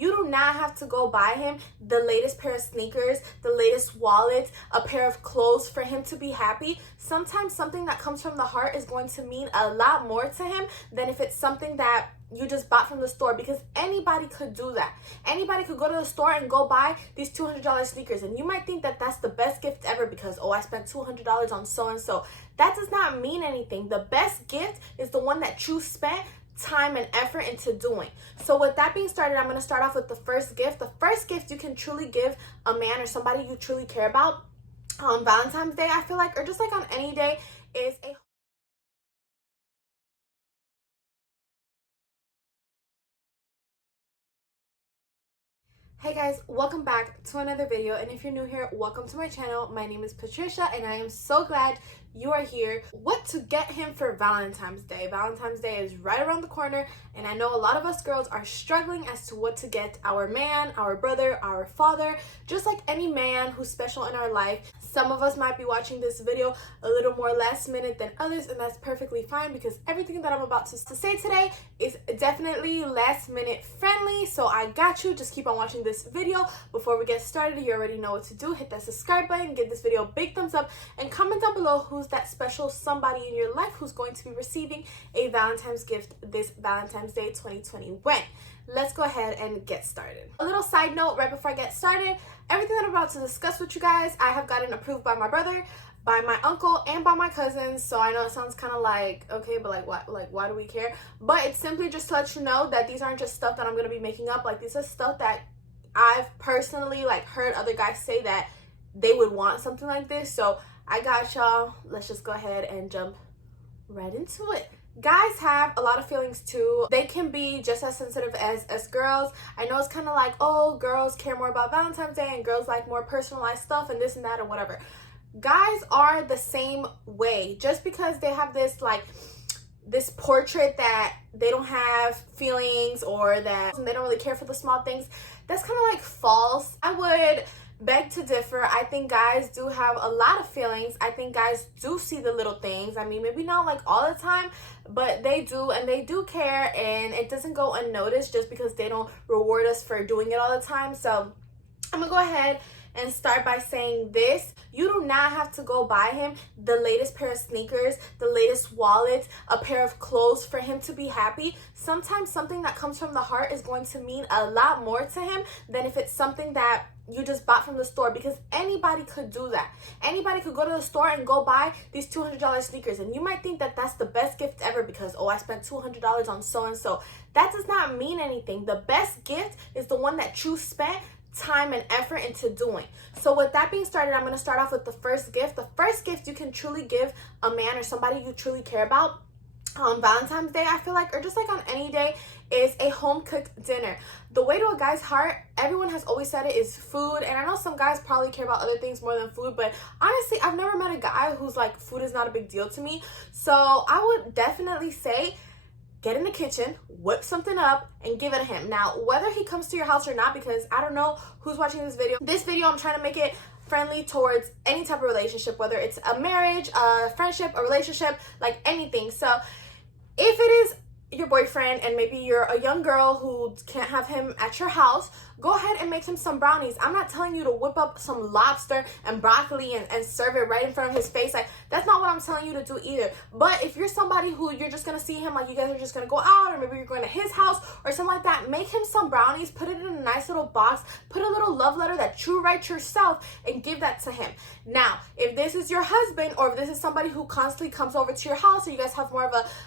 You do not have to go buy him the latest pair of sneakers, the latest wallet, a pair of clothes for him to be happy. Sometimes something that comes from the heart is going to mean a lot more to him than if it's something that you just bought from the store, because anybody could do that. Anybody could go to the store and go buy these $200 sneakers, and you might think that that's the best gift ever because, oh, I spent $200 on so-and-so. That does not mean anything. The best gift is the one that you spent time and effort into doing. So with that being started, I'm going to start off with the first gift. The first gift you can truly give a man or somebody you truly care about on Valentine's Day, I feel like, or just like on any day, is a Hey guys, welcome back to another video, and if you're new here, welcome to my channel. My name is Patricia and I am so glad you are here. What to get him for Valentine's Day? Valentine's Day is right around the corner, and I know a lot of us girls are struggling as to what to get our man, our brother, our father, just like any man who's special in our life. Some of us might be watching this video a little more last minute than others, and that's perfectly fine because everything that I'm about to say today is definitely last minute friendly. So I got you. Just keep on watching this video. Before we get started, you already know what to do. Hit that subscribe button, give this video a big thumbs up, and comment down below who's that special somebody in your life who's going to be receiving a Valentine's gift this Valentine's Day 2021. Let's go ahead and get started. A little side note right before I get started, everything that I'm about to discuss with you guys, I have gotten approved by my brother, by my uncle, and by my cousins. So I know it sounds kind of like, okay, but like what, like why do we care? But it's simply just to let you know that these aren't just stuff that I'm gonna be making up. Like, these are stuff that I've personally like heard other guys say that they would want something like this. So I got y'all. Let's just go ahead and jump right into it. Guys have a lot of feelings too. They can be just as sensitive as girls. I know it's kind of like, oh, girls care more about Valentine's Day and girls like more personalized stuff and this and that or whatever. Guys are the same way. Just because they have this like this portrait that they don't have feelings or that they don't really care for the small things, that's kind of like false. I would beg to differ. I think guys do have a lot of feelings. I think guys do see the little things. I mean, maybe not like all the time, but they do, and they do care, and it doesn't go unnoticed just because they don't reward us for doing it all the time. So I'm gonna go ahead and start by saying this. You do not have to go buy him the latest pair of sneakers, the latest wallet, a pair of clothes for him to be happy. Sometimes something that comes from the heart is going to mean a lot more to him than if it's something that you just bought from the store, because anybody could do that. Anybody could go to the store and go buy these $200 sneakers, and you might think that that's the best gift ever because, oh, I spent $200 on so-and-so. That does not mean anything. The best gift is the one that you spent time and effort into doing. So with that being started, I'm going to start off with the first gift. The first gift you can truly give a man or somebody you truly care about on Valentine's Day, I feel like, or just like on any day, is a home-cooked dinner. The way to a guy's heart, everyone has always said it, is food. And I know some guys probably care about other things more than food, but honestly, I've never met a guy who's like, food is not a big deal to me. So I would definitely say, get in the kitchen, whip something up, and give it to him. Now, whether he comes to your house or not, because I don't know who's watching this video. This video, I'm trying to make it friendly towards any type of relationship, whether it's a marriage, a friendship, a relationship, like anything. So if it is your boyfriend and maybe you're a young girl who can't have him at your house, go ahead and make him some brownies. I'm not telling you to whip up some lobster and broccoli and serve it right in front of his face. Like, that's not what I'm telling you to do either. But if you're somebody who you're just gonna see him, like you guys are just gonna go out, or maybe you're going to his house or something like that, make him some brownies, put it in a nice little box, put a little love letter that you write yourself, and give that to him. Now, if this is your husband, or if this is somebody who constantly comes over to your house, or you guys have more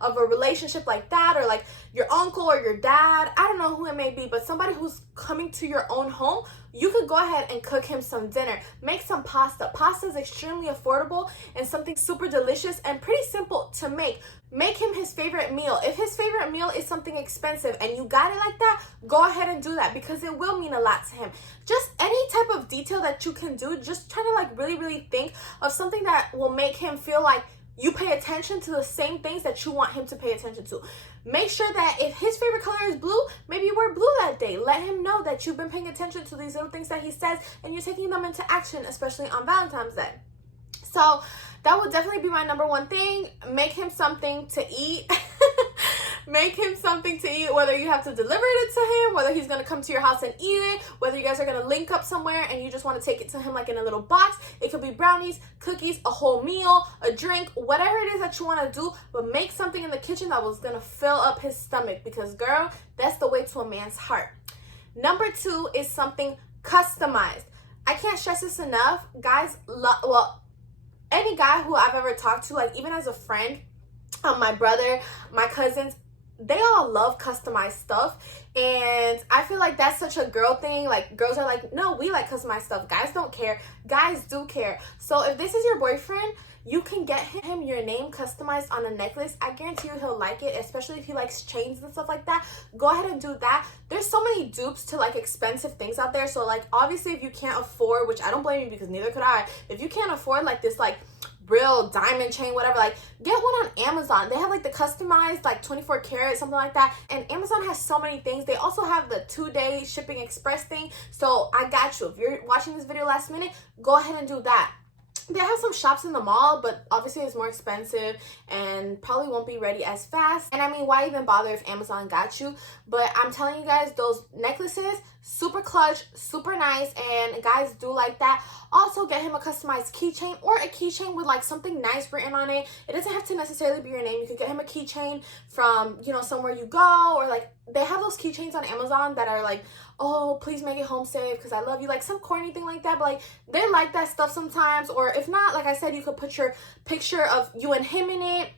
of a relationship like that, or like your uncle or your dad, I don't know who it may be, but somebody who's coming to your own home, you could go ahead and cook him some dinner. Make some pasta. Pasta is extremely affordable and something super delicious and pretty simple to make. Make him his favorite meal. If his favorite meal is something expensive and you got it like that, go ahead and do that, because it will mean a lot to him. Just any type of detail that you can do, just try to like really think of something that will make him feel like you pay attention to the same things that you want him to pay attention to. Make sure that if his favorite color is blue, maybe you wear blue that day. Let him know that you've been paying attention to these little things that he says and you're taking them into action, especially on Valentine's Day. So that would definitely be my number one thing. Make him something to eat. Make him something to eat, whether you have to deliver it to him, whether he's gonna come to your house and eat it, whether you guys are gonna link up somewhere and you just want to take it to him like in a little box. It could be brownies, cookies, a whole meal, a drink, whatever it is that you want to do, but make something in the kitchen that was gonna fill up his stomach, because girl, that's the way to a man's heart. Number 2 is something customized. I can't stress this enough. Guys, well, any guy who I've ever talked to, like even as a friend, my brother, my cousins, they all love customized stuff. And I feel like that's such a girl thing. Like, girls are like, no, we like customized stuff. Guys don't care. Guys do care. So if this is your boyfriend, you can get him your name customized on a necklace. I guarantee you he'll like it, especially if he likes chains and stuff like that. Go ahead and do that. There's so many dupes to like expensive things out there. So like, obviously if you can't afford, which I don't blame you because neither could I, if you can't afford like this like real diamond chain, whatever, like get one on Amazon. They have like the customized like 24 karat, something like that. And Amazon has so many things. They also have the 2-day shipping express thing. So I got you. If you're watching this video last minute, go ahead and do that. They have some shops in the mall, but obviously it's more expensive and probably won't be ready as fast. And I mean, why even bother if Amazon got you? But I'm telling you guys, those necklaces, super clutch, super nice, and guys do like that. Also, get him a customized keychain or a keychain with like something nice written on it. It doesn't have to necessarily be your name. You could get him a keychain from, you know, somewhere you go, or like they have those keychains on Amazon that are like, oh, please make it home safe because I love you, like some corny thing like that. But like, they like that stuff sometimes. Or if not, like I said, you could put your picture of you and him in it.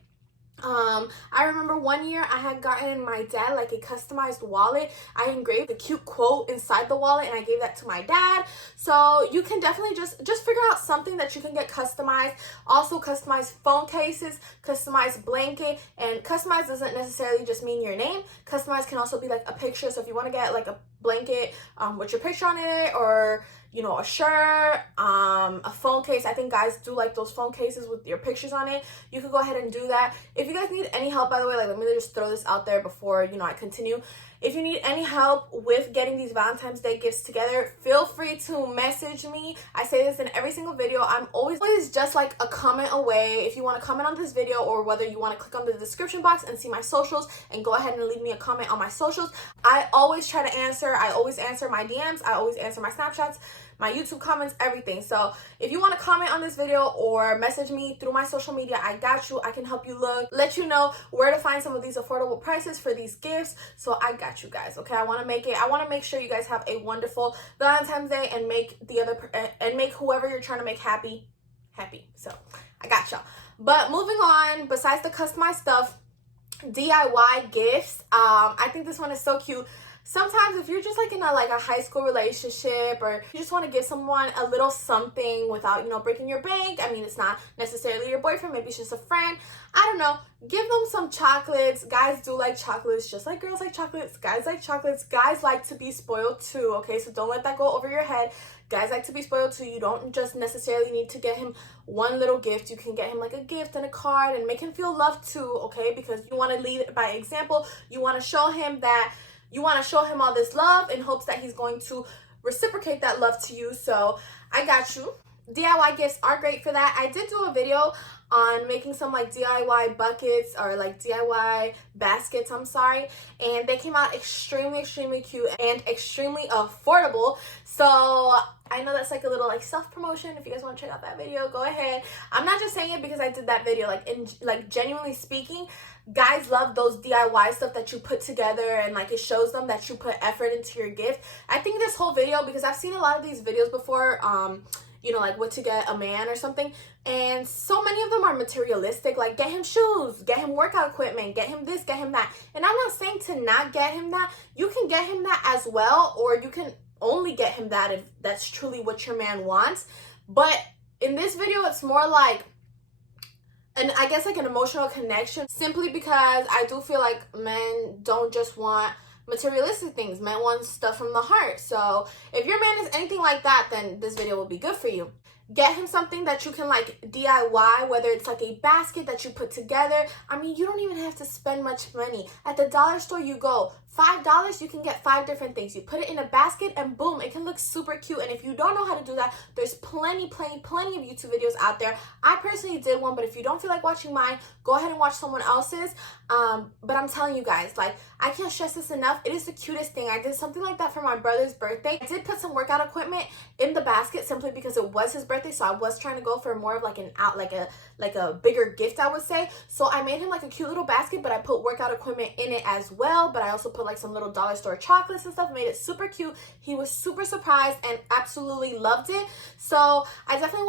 I remember one year I had gotten my dad like a customized wallet. I engraved a cute quote inside the wallet and I gave that to my dad. So you can definitely just figure out something that you can get customized. Also customized phone cases, customized blanket, and customized doesn't necessarily just mean your name. Customized can also be like a picture. So if you want to get like a blanket with your picture on it, or you know, a shirt, a phone case. I think guys do like those phone cases with your pictures on it. You could go ahead and do that. If you guys need any help, by the way, like let me just throw this out there before, you know, I continue. If you need any help with getting these Valentine's Day gifts together, feel free to message me. I say this in every single video. I'm always just like a comment away. If you want to comment on this video, or whether you want to click on the description box and see my socials and go ahead and leave me a comment on my socials. I always try to answer. I always answer my DMs. I always answer my Snapchats, my YouTube comments, everything. So if you want to comment on this video or message me through my social media, I got you. I can help you look, let you know where to find some of these affordable prices for these gifts. So I got you guys, okay? I want to make sure you guys have a wonderful Valentine's Day and make whoever you're trying to make happy. So I got y'all. But moving on, besides the customized stuff, DIY gifts. I think this one is so cute. Sometimes if you're just like in a high school relationship, or you just want to give someone a little something without, you know, breaking your bank. I mean, it's not necessarily your boyfriend, maybe it's just a friend. I don't know. Give them some chocolates. Guys do like chocolates, just like girls like chocolates. Guys like chocolates. Guys like to be spoiled too, okay? So don't let that go over your head. Guys like to be spoiled too. You don't just necessarily need to get him one little gift. You can get him like a gift and a card and make him feel loved too, okay? Because you want to lead by example. You want to show him that you want to show him all this love in hopes that he's going to reciprocate that love to you. So I got you. DIY gifts are great for that. I did do a video on making some like DIY buckets, or like DIY baskets, I'm sorry, and they came out extremely cute and extremely affordable. So I know that's like a little like self-promotion. If you guys want to check out that video, go ahead. I'm not just saying it because I did that video. Like genuinely speaking, guys love those DIY stuff that you put together, and like it shows them that you put effort into your gift. I think this whole video, because I've seen a lot of these videos before, you know, like what to get a man or something, and so many of them are materialistic. Like, get him shoes, get him workout equipment, get him this, get him that. And I'm not saying to not get him that. You can get him that as well, or you can only get him that if that's truly what your man wants. But in this video, it's more like, and I guess like an emotional connection, simply because I do feel like men don't just want materialistic things. Men want stuff from the heart. So if your man is anything like that, then this video will be good for you. Get him something that you can like DIY, whether it's like a basket that you put together. I mean, you don't even have to spend much money. At the dollar store you go, $5, you can get 5 different things. You put it in a basket and boom, it can look super cute. And if you don't know how to do that, there's plenty of YouTube videos out there. I personally did one, but if you don't feel like watching mine, go ahead and watch someone else's. But I'm telling you guys, like, I can't stress this enough. It is the cutest thing. I did something like that for my brother's birthday. I did put some workout equipment in the basket simply because it was his birthday, so I was trying to go for more of like a bigger gift, I would say. So I made him like a cute little basket, but I put workout equipment in it as well. But I also put like some little dollar store chocolates and stuff, made it super cute. He was super surprised and absolutely loved it. So I definitely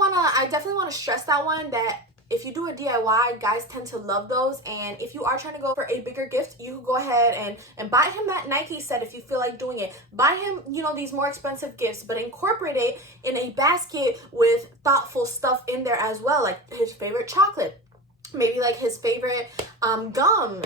wanna stress that one, that if you do a DIY, guys tend to love those. And if you are trying to go for a bigger gift, you can go ahead and buy him that Nike set if you feel like doing it. Buy him, you know, these more expensive gifts, but incorporate it in a basket with thoughtful stuff in there as well, like his favorite chocolate, maybe like his favorite gum,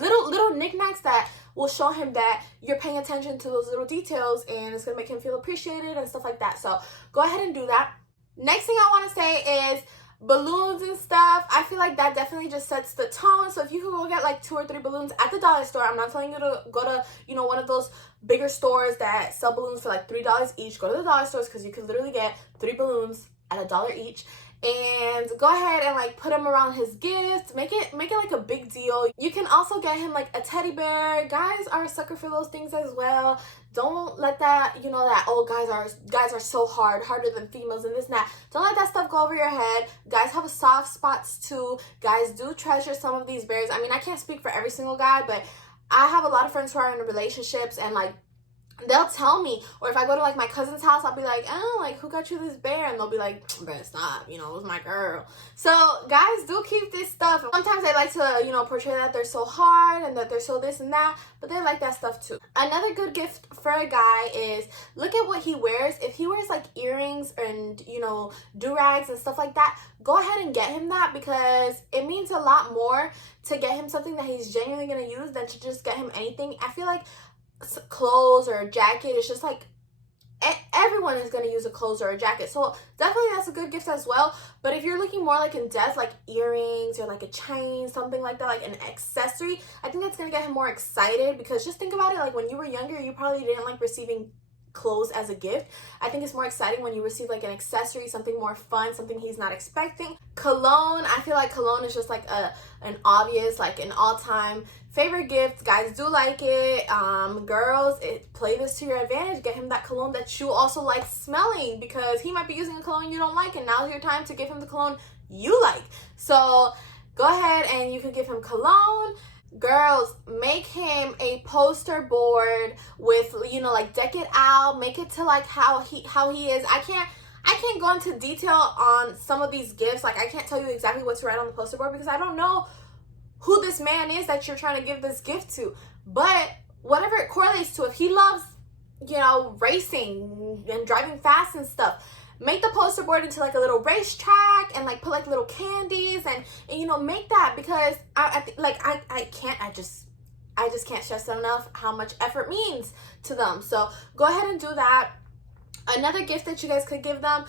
little knickknacks that will show him that you're paying attention to those little details, and it's gonna make him feel appreciated and stuff like that. So go ahead and do that. Next thing I want to say is balloons and stuff. I feel like that definitely just sets the tone. So if you can go get like 2 or 3 balloons at the dollar store, I'm not telling you to go to, you know, one of those bigger stores that sell balloons for like $3 each. Go to the dollar stores, because you can literally get 3 balloons at $1 each. And go ahead and like put him around his gift. Make it like a big deal. You can also get him like a teddy bear. Guys are a sucker for those things as well. Don't let that, you know, that, oh, guys are so harder than females and this and that. Don't let that stuff go over your head. Guys have soft spots too. Guys do treasure some of these bears. I mean, I can't speak for every single guy, but I have a lot of friends who are in relationships, and like, they'll tell me, or if I go to like my cousin's house, I'll be like, oh, like, who got you this bear? And they'll be like, bruh, stop, you know, it was my girl. So guys do keep this stuff. Sometimes they like to, you know, portray that they're so hard and that they're so this and that, but they like that stuff too. Another good gift for a guy is, look at what he wears. If he wears like earrings and, you know, do-rags and stuff like that, go ahead and get him that, because it means a lot more to get him something that he's genuinely gonna use than to just get him anything. I feel like clothes or a jacket, it's just like everyone is going to use a clothes or a jacket, so definitely that's a good gift as well. But if you're looking more like in depth, like earrings or like a chain, something like that, like an accessory, I think that's going to get him more excited. Because just think about it, like when you were younger, you probably didn't like receiving clothes as a gift. I think it's more exciting when you receive like an accessory, something more fun, something he's not expecting. Cologne, I feel like cologne is just like an obvious, like an all-time favorite gift. Guys do like it. Girls, play this to your advantage. Get him that cologne that you also like smelling, because he might be using a cologne you don't like, and now's your time to give him the cologne you like. So go ahead and you can give him cologne. Girls, make him a poster board with, you know, like deck it out, make it to like how he is. I can't go into detail on some of these gifts. Like, I can't tell you exactly what to write on the poster board, because I don't know who this man is that you're trying to give this gift to. But whatever it correlates to, if he loves, you know, racing and driving fast and stuff, make the poster board into like a little racetrack, and like put like little candies and you know, make that, because I just can't stress enough how much effort means to them. So go ahead and do that. Another gift that you guys could give them,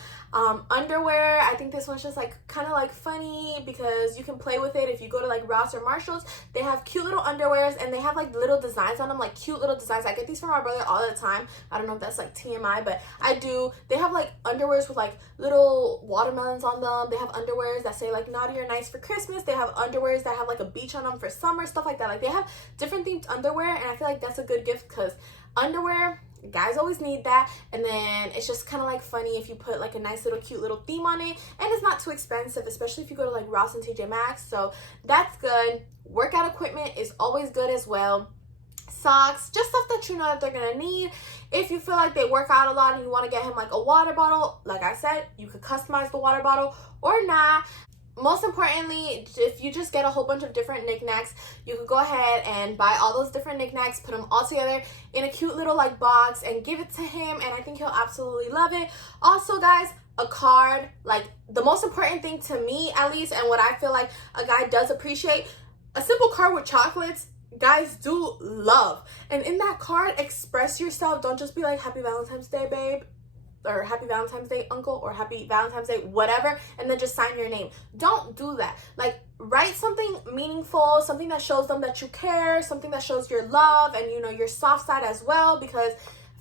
underwear. I think this one's just like kind of like funny, because you can play with it. If you go to like Ross or Marshalls, they have cute little underwears, and they have like little designs on them, like cute little designs. I get these from my brother all the time. I don't know if that's like TMI, but I do. They have like underwears with like little watermelons on them. They have underwears that say like naughty or nice for Christmas. They have underwears that have like a beach on them for summer, stuff like that. Like, they have different themed underwear, and I feel like that's a good gift, because underwear, guys always need that. And then it's just kind of like funny if you put like a nice little cute little theme on it, and it's not too expensive, especially if you go to like Ross and TJ Maxx. So that's good. Workout equipment is always good as well. Socks, just stuff that you know that they're gonna need. If you feel like they work out a lot and you want to get him like a water bottle, like I said, you could customize the water bottle or not. Most importantly, if you just get a whole bunch of different knickknacks, you could go ahead and buy all those different knickknacks, put them all together in a cute little like box, and give it to him, and I think he'll absolutely love it. Also, guys, a card, like the most important thing to me at least, and what I feel like a guy does appreciate, a simple card with chocolates, guys do love. And in that card, express yourself. Don't just be like, happy Valentine's Day, babe. or Happy Valentine's Day, Uncle, or Happy Valentine's Day, whatever, and then just sign your name. Don't do that. Like, write something meaningful, something that shows them that you care, something that shows your love and, you know, your soft side as well, because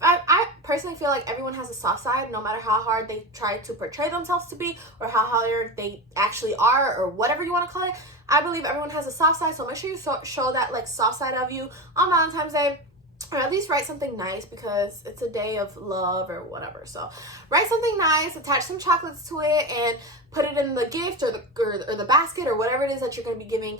I personally feel like everyone has a soft side, no matter how hard they try to portray themselves to be or how hard they actually are or whatever you want to call it. I believe everyone has a soft side, so make sure you show that, like, soft side of you on Valentine's Day. Or at least write something nice, because it's a day of love or whatever. So write something nice, attach some chocolates to it, and put it in the gift or the basket or whatever it is that you're going to be giving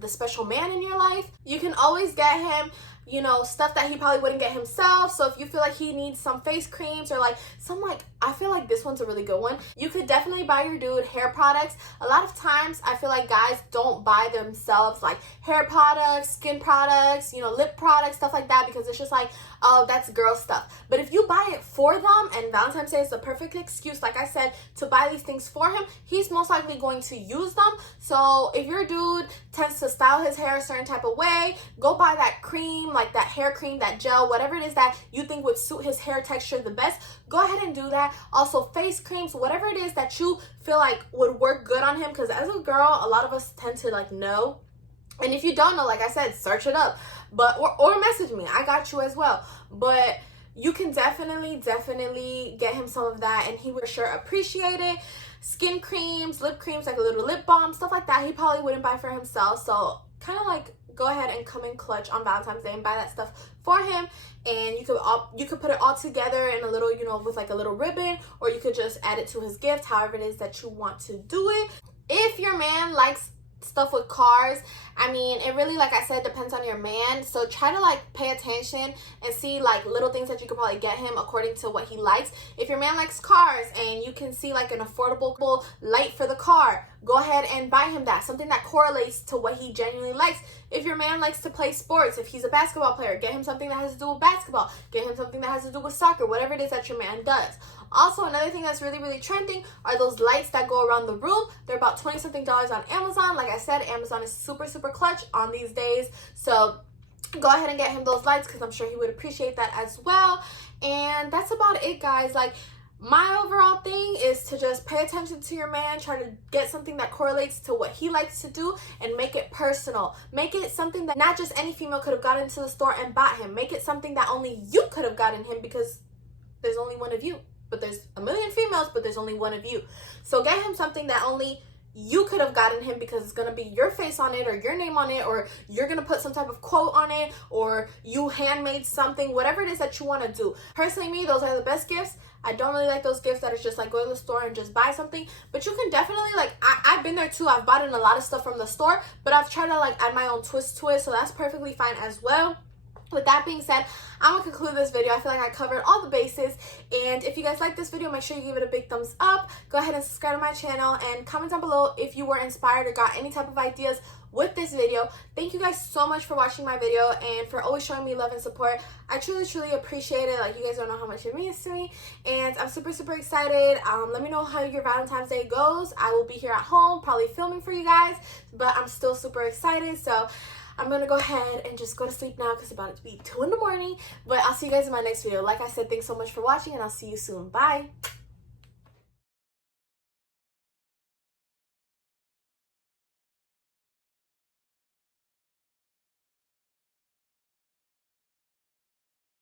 the special man in your life. You can always get him, you know, stuff that he probably wouldn't get himself. So if you feel like he needs some face creams or like some, like, I feel like this one's a really good one. You could definitely buy your dude hair products. A lot of times I feel like guys don't buy themselves like hair products, skin products, you know, lip products, stuff like that, because it's just like, oh, that's girl stuff. But if you buy it for them, and Valentine's Day is the perfect excuse, like I said, to buy these things for him, he's most likely going to use them. So if your dude tends to style his hair a certain type of way, go buy that cream, like that hair cream, that gel, whatever it is that you think would suit his hair texture the best. Go ahead and do that. Also, face creams, whatever it is that you feel like would work good on him, because as a girl, a lot of us tend to like know. And if you don't know, like I said, search it up, but or message me. I got you as well. But you can definitely get him some of that, and he would sure appreciate it. Skin creams, lip creams, like a little lip balm, stuff like that, he probably wouldn't buy for himself. So kind of like go ahead and come in clutch on Valentine's Day and buy that stuff for him. And you could put it all together in a little, you know, with like a little ribbon, or you could just add it to his gift, however it is that you want to do it. If your man likes stuff with cars, I mean, it really, like I said, depends on your man. So try to like pay attention and see like little things that you could probably get him according to what he likes. If your man likes cars and you can see like an affordable light for the car, go ahead and buy him that, something that correlates to what he genuinely likes. If your man likes to play sports, if he's a basketball player, get him something that has to do with basketball, get him something that has to do with soccer, whatever it is that your man does. Also, another thing that's really trending are those lights that go around the room. They're about $20-something on Amazon. Like I said, Amazon is super clutch on these days. So go ahead and get him those lights, because I'm sure he would appreciate that as well. And that's about it, guys. Like, my overall thing is to just pay attention to your man, try to get something that correlates to what he likes to do, and make it personal. Make it something that not just any female could have gotten into the store and bought him. Make it something that only you could have gotten him, because there's only one of you. But there's a million females, but there's only one of you. So get him something that only you could have gotten him, because it's going to be your face on it or your name on it, or you're going to put some type of quote on it, or you handmade something, whatever it is that you want to do. Personally, me, those are the best gifts. I don't really like those gifts that it's just like go to the store and just buy something. But you can definitely, like, I've been there too. I've bought in a lot of stuff from the store, but I've tried to like add my own twist to it. So that's perfectly fine as well. With that being said, I'm going to conclude this video. I feel like I covered all the bases. And if you guys like this video, make sure you give it a big thumbs up. Go ahead and subscribe to my channel, and comment down below if you were inspired or got any type of ideas with this video. Thank you guys so much for watching my video and for always showing me love and support. I truly appreciate it. Like, you guys don't know how much it means to me. And I'm super excited. Let me know how your Valentine's Day goes. I will be here at home, probably filming for you guys, but I'm still super excited. So I'm going to go ahead and just go to sleep now, because it's about to be 2 in the morning. But I'll see you guys in my next video. Like I said, thanks so much for watching, and I'll see you soon. Bye.